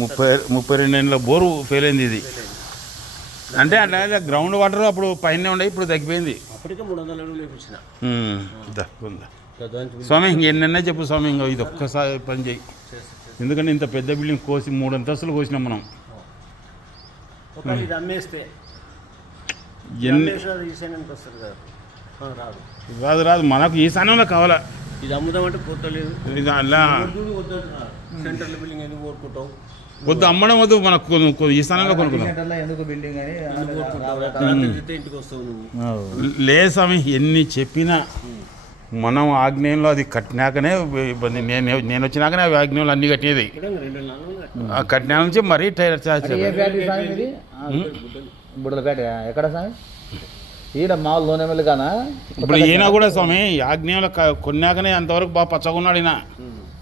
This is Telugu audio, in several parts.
ముప్పై ముప్పై రెండు ఏళ్ళ బోరు ఫెయిల్ అయింది ఇది. అంటే అట్లా గ్రౌండ్ వాటర్ అప్పుడు పైన ఉండే ఇప్పుడు తగ్గిపోయింది. స్వామి ఇంకెన్నెన్నా చెప్పు స్వామి ఇంకా ఇది ఒక్కసారి పని చేయి. ఎందుకంటే ఇంత పెద్ద బిల్డింగ్ కోసి మూడు అంతస్తులు కోసినాం మనం. ఎన్ని రాదు. రాదు మనకు ఈ స్థానంలో కావాలా? ఇది అమ్ముదామంటే కొట్టలేదు ఇది అలా. సెంట్రల్ బిల్డింగ్ ఎందుకు కోరుకుంటావు వద్దు అమ్మడం వద్దు మనకు ఈ స్థానంలో కొనుక్కుందాం. సెంటర్లో ఎందుకు బిల్డింగ్ అని ఎందుకు కోరుకుంటావు రాత్రి తిరిగితే ఇంటికి వస్తావు నువ్వు. లే స్వామి ఎన్ని చెప్పినా మనం ఆగ్నేయంలో అది కట్టినాకనే ఇబ్బంది. నేను నేను వచ్చినాకనే అవి ఆగ్నేయంలో అన్ని. ఆ కట్టినా నుంచి మరీ టైర్ బుడ్డలపేట ఎక్కడ సామి ఈడ మామూలు లోనే కానా? ఇప్పుడు ఈయన కూడా స్వామి ఆగ్నేయంలో కొన్నాకనే అంతవరకు బాగా పచ్చగా ఉన్నాడు ఈయన.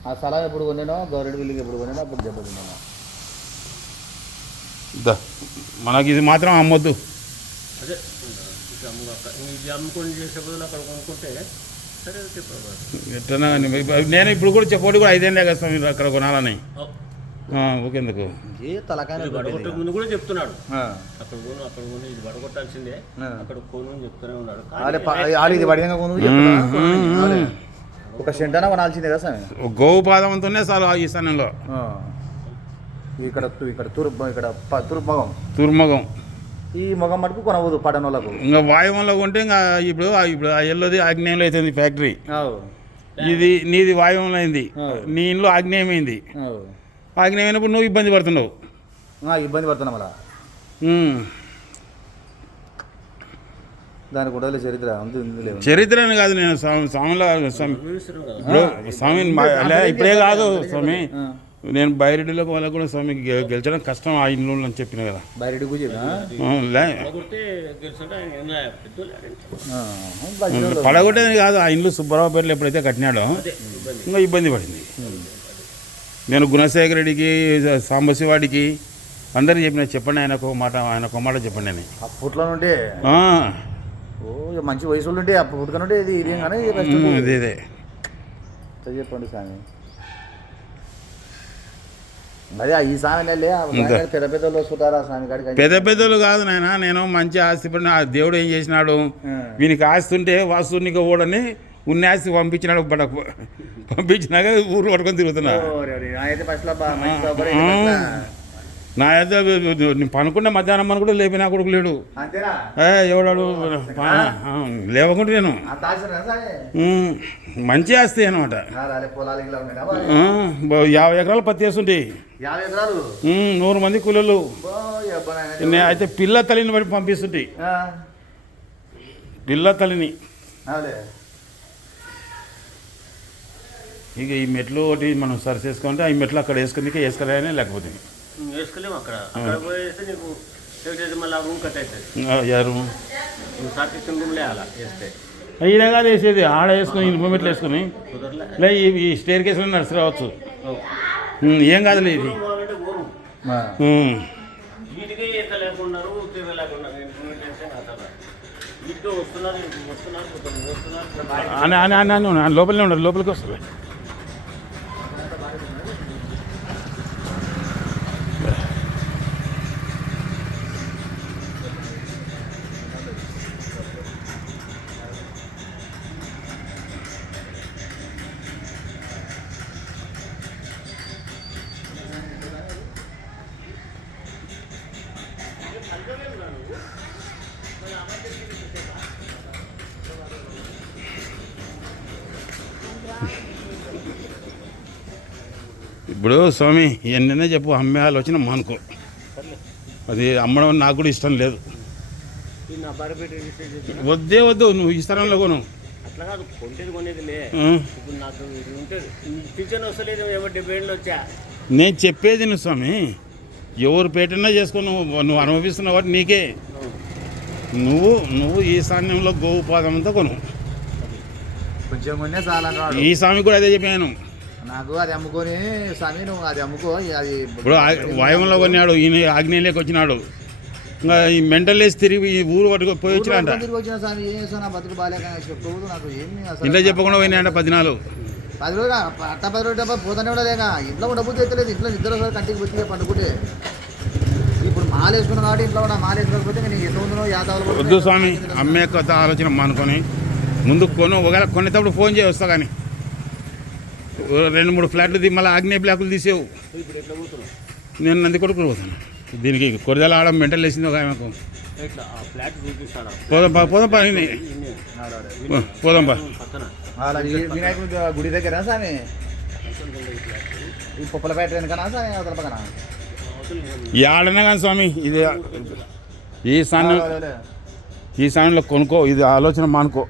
ఆ స్థలం ఎప్పుడు కొన్నానో గవర్నమెంట్ బిల్డింగ్ ఎప్పుడు కొన్నానో అప్పుడు దెబ్బతిన్నాను దా. మనకి ఇది మాత్రం అమ్మొద్దు. అదే ఇది అమ్ము అక్క. ఇది అమ్ముకొని చేసే బదులు అక్కడ కొనుక్కుంటే సరే చెప్పారు ఎట్లనా అని. నేను ఇప్పుడు కూడా చెప్పోటి కూడా ఐదేళ్ళే కదా స్వామి అక్కడ కొనాలని. ఆ, ఒకేందుకు ఏ తలకాయ వడగొట్టే ముందు కూడా చెప్తున్నాడు. అక్కడ కొను అక్కడ కొను ఇది వడగొట్టాల్సిందే ఆ. అక్కడ కొను అని చెప్తూనే ఉన్నాడు. వాళ్ళు ఇది పడిన ఒక సెంట్ అన్న కొనాల్సిందే కదా సామి? గోవు పాదంతోనే చాలు ఈ స్థానంలో. ఇక్కడ ఇక్కడ తూర్పు ఇక్కడ ప- తూర్పు మొగం దుర్మగం ఈ మొగం మటుకు కొనవద్దు పడన వాళ్ళకు ఇంకా వాయువంలో కొంటే ఇంకా ఇప్పుడు ఆ- ఇప్పుడు ఆ ఎల్లోది ఆగ్నేయంలో అవుతుంది ఫ్యాక్టరీ. ఇది నీది వాయువంలో అయింది. నీ ఇంట్లో ఆగ్నేయమైంది. ఆగ్నేయమైనప్పుడు నువ్వు ఇబ్బంది పడుతున్నావు. ఇబ్బంది పడుతున్నాం అలా. దానికి కూడా చరిత్ర అందు ఉంది లేదు చరిత్ర అని కాదు నేను స్వామి స్వామిలో ఇప్పుడు స్వామి కాదు స్వామి. నేను బైరెడ్డిలోకి వాళ్ళకు కూడా స్వామి గెలిచడం కష్టం ఆ ఇంట్లో అని చెప్పిన కదా. పెద్దోళ్ళు పడగొట్టేది కాదు ఆ ఇంట్లో సుబ్బారావు పేర్లు ఎప్పుడైతే కట్టినాడో ఇంకా ఇబ్బంది పడింది. నేను గుణశేఖర్ రెడ్డికి సాంబశివాడికి అందరికి చెప్పిన చెప్పండి ఆయన ఒక మాట ఆయన ఒక మాట చెప్పండి అని. అప్పట్లో నుండి? మంచి వయసు అప్పుడు పుట్టుక నుండి ఇది ఇదేం కానీ ఇది చెప్పండి స్వామి. అదే ఆ ఈ స్వామి నెల్లే ఆ ఇంకా. పెద్ద పెద్ద వాళ్ళు వస్తుంటారా స్వామి కాడికి? పెద్ద పెద్దలు కాదు నాయన నేను మంచి ఆస్తి పడిన ఆ దేవుడు ఏం చేసినాడు. వీనికి ఆస్తి ఉంటే వాస్తునికి ఓడని ఉన్న ఆస్తి పంపించినాడు బడ పంపించినాక ఊరు పట్టుకొని తిరుగుతున్నా. నా అయితే నేను పనుకున్న మధ్యాహ్నం మన కూడా లేపినా కొడుకు లేడు. ఎవడాడు? లేవకుంటే నేను. మంచి ఆస్తి అనమాట యాభై ఎకరాలు పత్తి వేస్తుంటే. యాభై ఎకరాలు? ఉమ్, నూరు మంది కూలీలు అయితే పిల్ల తల్లిని బట్టి పంపిస్తుంటే. ఆ, పిల్ల తల్లిని. ఇక ఈ మెట్లు ఒకటి మనం సరి చేసుకుంటే ఈ మెట్లు అక్కడ వేసుకుందికే వేసుకోలేని లేకపోతే. వేసుకోలేము అక్కడ. అక్కడ పోయేస్తే నీకు ఏదైతే మళ్ళీ ఆ రూమ్ కట్ అవుతుంది. రూమ్లే అలా వేస్తే. ఈయన కాదు వేసేది ఆడ వేసుకుని ఇనుప మెట్లు వేసుకుని. లే ఈ- స్టేర్ కేసులో నడిచి రావచ్చు. ఏం కాదులే ఇది. పోవాలంటే పోరు ఆ. ఉమ్, ఇప్పుడు స్వామి ఎన్నైనా చెప్పు అమ్మే వచ్చిన మానుకో. అది అమ్మడం నాకు కూడా ఇష్టం లేదు. వద్దే వద్దు నువ్వు ఈ స్థలంలో కొను. అట్లా కాదు కొంటేది కొనేది లే ఆ, ఇప్పుడు నాకు ఇది ఉంటుంది. పింఛన్ వస్తలేదు ఎవరు డెబ్బై ఏళ్ళు వచ్చా? నేను చెప్పేది నువ్వు స్వామి ఎవరు పేటన్నా చేసుకో నువ్వు నువ్వు అనుభవిస్తున్నావు కాబట్టి నీకే. నువ్వు నువ్వు ఈ స్థానంలో గోవు పాదంతో కొను. కొంచెం చాలా ఈ స్వామి కూడా అదే చెప్పాను నాకు అది అమ్ముకొని స్వామి నువ్వు అది అమ్ముకో అది ఇప్పుడు వాయువంలో కొన్నాడు ఈయన ఆగ్నేయంలోకి వచ్చినాడు. ఇంకా ఈ మెంటల్ వేసి తిరిగి ఈ ఊరు పట్టుకో పోయి వచ్చినాడంట. తిరిగి వచ్చిన స్వామి ఏం చేస్తావు నా బతుకు బాగాలేక నాకు ఏమి ఇంట్లో చెప్పకుండా పోయినాయంట పదినాలు పది రోజులు అట్ట పది రోజులు డబ్బా పోతానే ఉండలేక ఇంట్లో కూడా డబ్బులు తెచ్చలేదు ఇంట్లో ఇద్దరు కంటికి బుద్ధిగా పండుకుంటే. ఇప్పుడు మాల వేసుకున్నావు కాబట్టి ఇంట్లో కూడా మాల వేసుకోకపోతే ఇంకా నీకు ఎట్లా ఉందో యాదవులు వద్దు స్వామి అమ్మే కొత్త ఆలోచన మానుకొని ముందు కొను ఒకవేళ కొనేటప్పుడు ఫోన్ చేయి వస్తా కానీ. రెండు మూడు ఫ్లాట్లు మళ్ళీ ఆగ్నేయ బ్లాకులు తీసేవు. నేను నంది కొడుకు పోతాను. దీనికి కొరదల ఆడ మెంటల్ వేసింది ఒక ఆమెకు. ఎట్లా? ఆ ఫ్లాట్ చూపిస్తాడా? పోదాం పా పోదాం పా ఈయన్ని. పో- పోదాం పా. పక్కన. వినాయకుడి గుడి దగ్గర స్వామి? ఈ పుప్పలపేట వెనకనా స్వామి అవతల పక్కన? అవతల ఏడనే కానీ స్వామి ఇది ఈ స్థానం ఈ స్థానంలో కొనుక్కో ఇది ఆలోచన మానుకో.